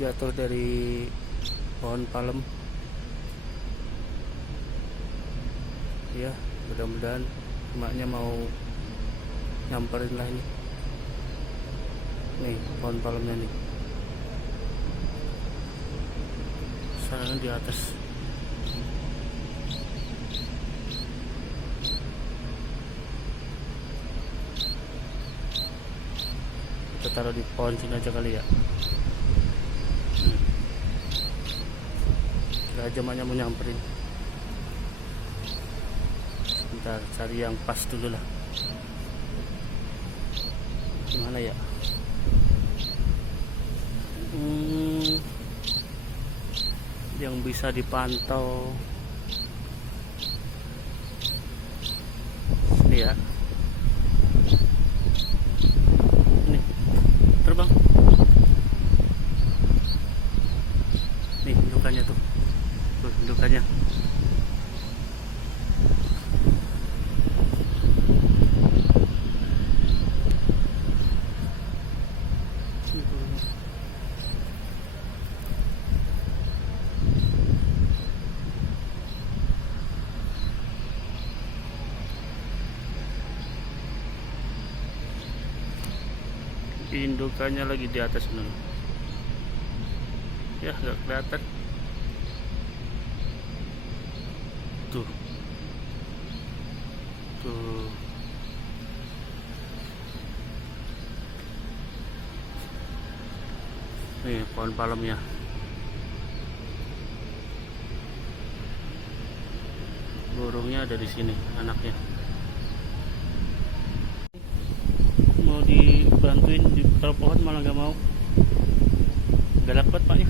jatuh dari pohon palem ya. Mudah-mudahan emaknya mau nyamperin lah ini. Nih pohon palemnya nih, sarangnya di atas. Kita taruh di pohon sini aja kali ya. Kira aja emaknya mau nyamperin. Sebentar, cari yang pas dulu lah. Gimana ya? Yang bisa dipantau ini ya. Ini terbang. Nih indukannya tuh. Tuh indukannya. Indukannya lagi di atas nih ya, nggak kelihatan tuh tuh. Nih pohon palemnya. Burungnya ada di sini, anaknya mau dibantuin di taruh pohon malah nggak mau. Galak banget paknya.